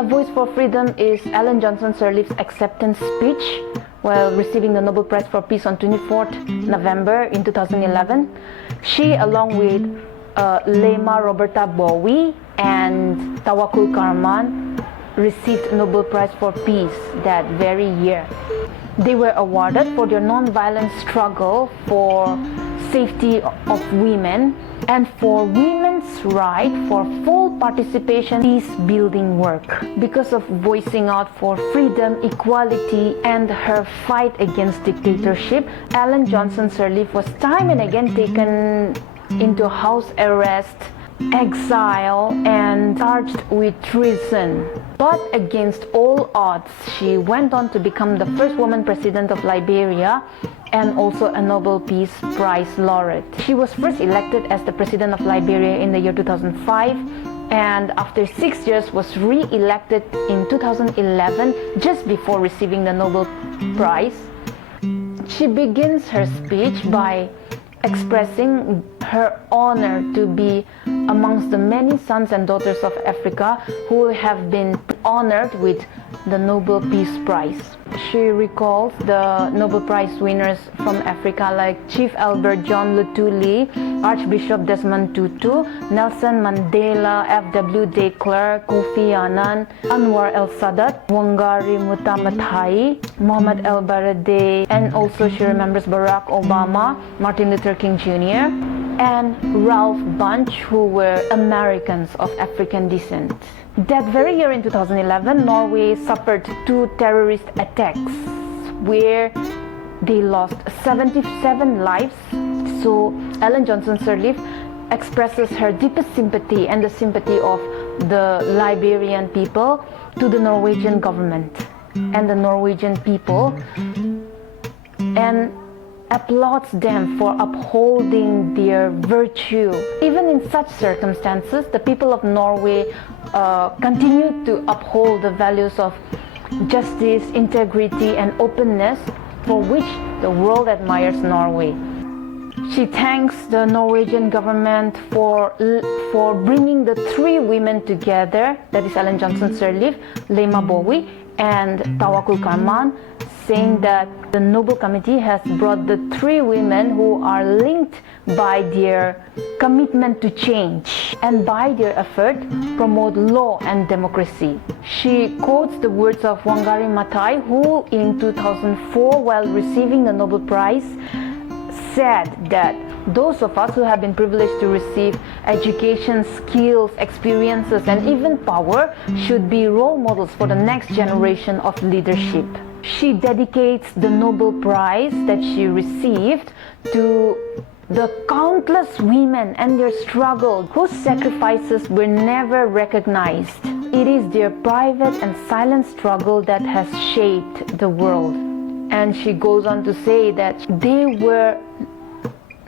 A Voice for Freedom is Ellen Johnson Sirleaf's acceptance speech while receiving the Nobel Prize for Peace on 24th November in 2011. She, along with Leymah Roberta Gbowee and Tawakul Karman, received Nobel Prize for Peace that very year. They were awarded for their non-violent struggle for safety of women and for women's right for full participation in peace-building work. Because of voicing out for freedom, equality, and her fight against dictatorship, Ellen Johnson Sirleaf was time and again taken into house arrest, exile, and charged with treason. But against all odds, she went on to become the first woman president of Liberia and also a Nobel Peace Prize laureate. She was first elected as the president of Liberia in the year 2005, and after 6 years was re-elected in 2011 just before receiving the Nobel Prize. She begins her speech by expressing her honor to be amongst the many sons and daughters of Africa who have been honored with the Nobel Peace Prize. She recalls the Nobel Prize winners from Africa like Chief Albert John Lutuli, Archbishop Desmond Tutu, Nelson Mandela, F.W. de Klerk, Kofi Annan, Anwar el-Sadat, Wangari Mathhai, Mohamed el-Baradei, and also she remembers Barack Obama, Martin Luther King Jr., and Ralph Bunche, who were Americans of African descent. That very year in 2011, Norway suffered 2 terrorist attacks where they lost 77 lives. So Ellen Johnson Sirleaf expresses her deepest sympathy and the sympathy of the Liberian people to the Norwegian government and the Norwegian people, and applauds them for upholding their virtue. Even in such circumstances, the people of Norway continue to uphold the values of justice, integrity, and openness for which the world admires Norway. She thanks the Norwegian government for bringing the 3 women together, that is Ellen Johnson Sirleaf, Leymah Gbowee, and Tawakul Karman, saying that the Nobel Committee has brought the 3 women who are linked by their commitment to change and by their effort promote law and democracy. She quotes the words of Wangari Mathhai, who in 2004, while receiving the Nobel Prize, said that those of us who have been privileged to receive education, skills, experiences, and even power should be role models for the next generation of leadership. She dedicates the Nobel Prize that she received to the countless women and their struggle whose sacrifices were never recognized. It is their private and silent struggle that has shaped the world. And she goes on to say that they were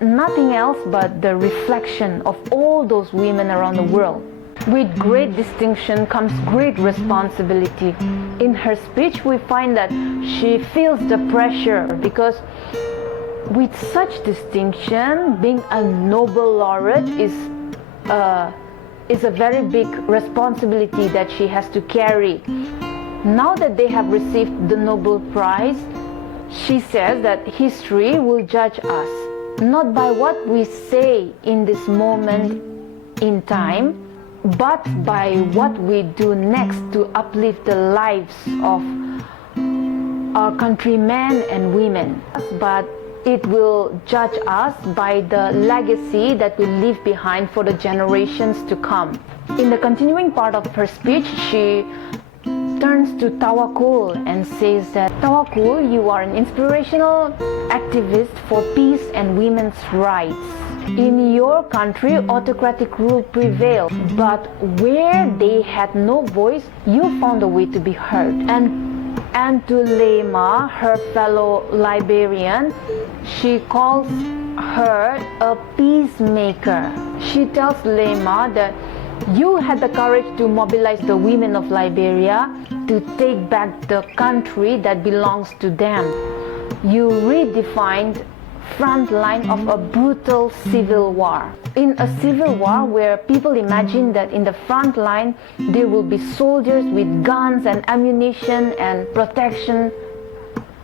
nothing else but the reflection of all those women around the world. With great distinction comes great responsibility. In her speech, we find that she feels the pressure because with such distinction, being a Nobel laureate is a very big responsibility that she has to carry. Now that they have received the Nobel Prize, she says that history will judge us, not by what we say in this moment in time, but by what we do next to uplift the lives of our countrymen and women. But it will judge us by the legacy that we leave behind for the generations to come. In the continuing part of her speech, she turns to Tawakul and says that, Tawakul, you are an inspirational activist for peace and women's rights. In your country, autocratic rule prevailed, but where they had no voice, you found a way to be heard. And to Leymah, her fellow Liberian, she calls her a peacemaker. She tells Leymah that you had the courage to mobilize the women of Liberia to take back the country that belongs to them. You redefined front line of a brutal civil war. In a civil war where people imagine that in the front line there will be soldiers with guns and ammunition and protection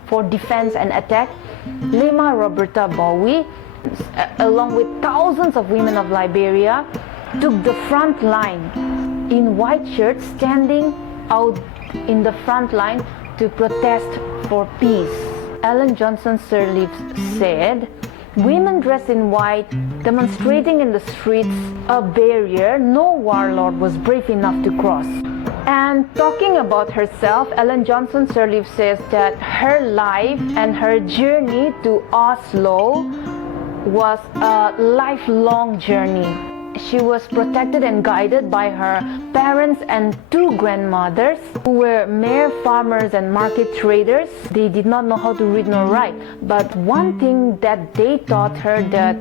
for defense and attack, Leymah Roberta Gbowee, along with thousands of women of Liberia, took the front line in white shirts, standing out in the front line to protest for peace. Ellen Johnson Sirleaf said, "Women dressed in white, demonstrating in the streets, a barrier no warlord was brave enough to cross." And talking about herself, Ellen Johnson Sirleaf says that her life and her journey to Oslo was a lifelong journey. She was protected and guided by her parents and two grandmothers who were mere farmers and market traders. They did not know how to read nor write, but one thing that they taught her that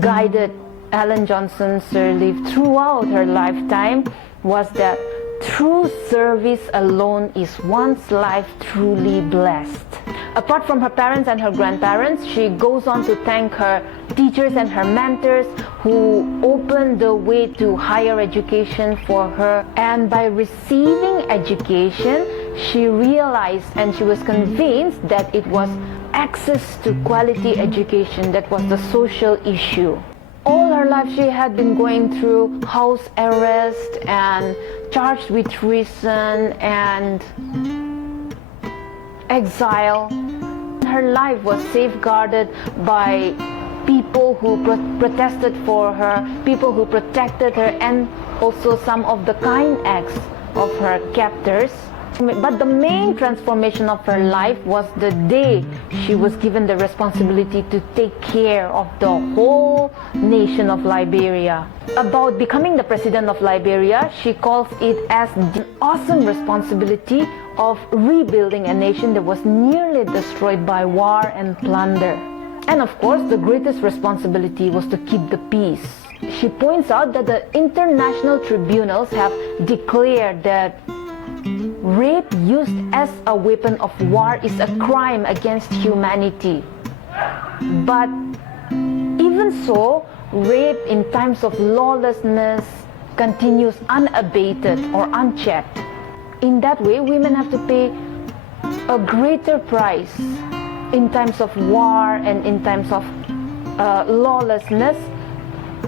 guided Ellen Johnson Sirleaf throughout her lifetime was that through service alone is one's life truly blessed. Apart from her parents and her grandparents, she goes on to thank her teachers and her mentors who opened the way to higher education for her. And by receiving education, she realized and she was convinced that it was access to quality education that was the social issue. All her life she had been going through house arrest and charged with treason and exile. Her life was safeguarded by people who protested for her, people who protected her, and also some of the kind acts of her captors. But the main transformation of her life was the day she was given the responsibility to take care of the whole nation of Liberia. About becoming the president of Liberia, she calls it as the awesome responsibility of rebuilding a nation that was nearly destroyed by war and plunder. And of course, the greatest responsibility was to keep the peace. She points out that the international tribunals have declared that rape used as a weapon of war is a crime against humanity. But even so, rape in times of lawlessness continues unabated or unchecked. In that way, women have to pay a greater price in times of war and in times of lawlessness.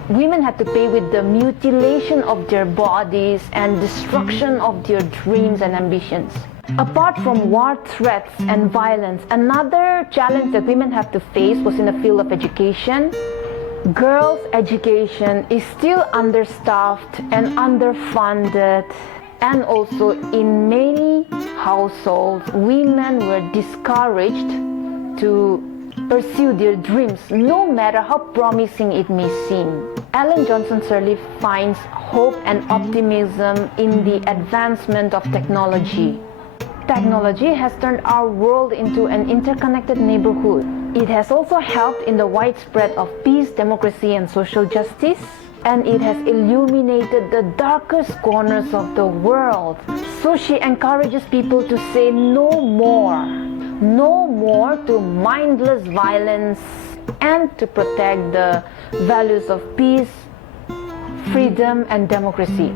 Women had to pay with the mutilation of their bodies and destruction of their dreams and ambitions. Apart from war threats and violence, another challenge that women have to face was in the field of education. Girls' education is still understaffed and underfunded, and also in many households, women were discouraged to pursue their dreams, no matter how promising it may seem. Ellen Johnson Sirleaf finds hope and optimism in the advancement of technology. Technology has turned our world into an interconnected neighborhood. It has also helped in the widespread of peace, democracy, and social justice, and it has illuminated the darkest corners of the world. So she encourages people to say no more. No more to mindless violence and to protect the values of peace, freedom, and democracy.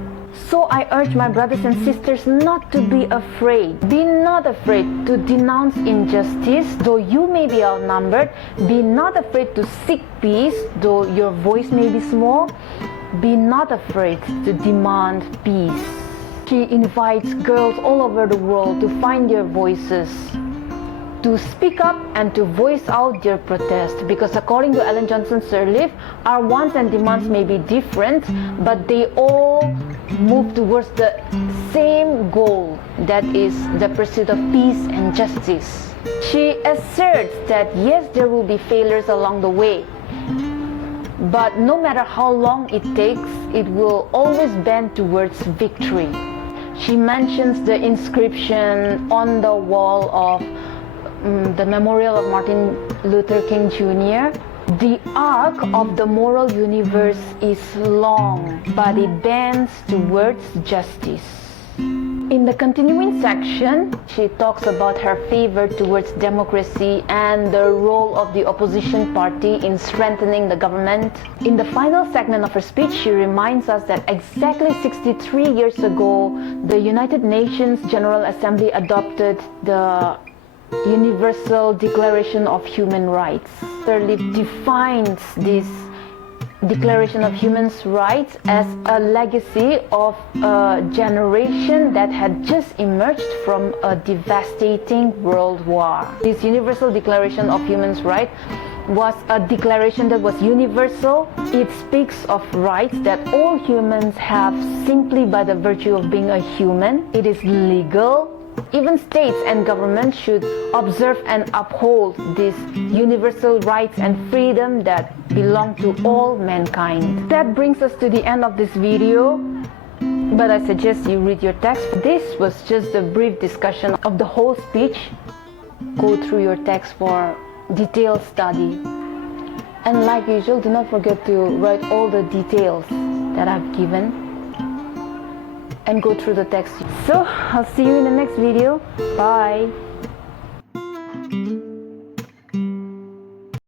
So I urge my brothers and sisters not to be afraid. Be not afraid to denounce injustice, though you may be outnumbered. Be not afraid to seek peace, though your voice may be small. Be not afraid to demand peace. She invites girls all over the world to find their voices, to speak up and to voice out their protest, because according to Ellen Johnson Sirleaf, our wants and demands may be different, but they all move towards the same goal, that is the pursuit of peace and justice. She asserts that yes, there will be failures along the way, but no matter how long it takes, it will always bend towards victory. She mentions the inscription on the wall of the memorial of Martin Luther King Jr. The arc of the moral universe is long, but it bends towards justice. In the continuing section, she talks about her favor towards democracy and the role of the opposition party in strengthening the government. In the final segment of her speech, she reminds us that exactly 63 years ago, the United Nations General Assembly adopted the Universal Declaration of Human Rights. Sirleaf defines this Declaration of Human Rights as a legacy of a generation that had just emerged from a devastating world war. This Universal Declaration of Human Rights was a declaration that was universal. It speaks of rights that all humans have simply by the virtue of being a human. It is legal. Even states and governments should observe and uphold these universal rights and freedom that belong to all mankind. That brings us to the end of this video, but I suggest you read your text. This was just a brief discussion of the whole speech. Go through your text for detailed study. And like usual, do not forget to write all the details that I've given and go through the text. So I'll see you in the next video. Bye.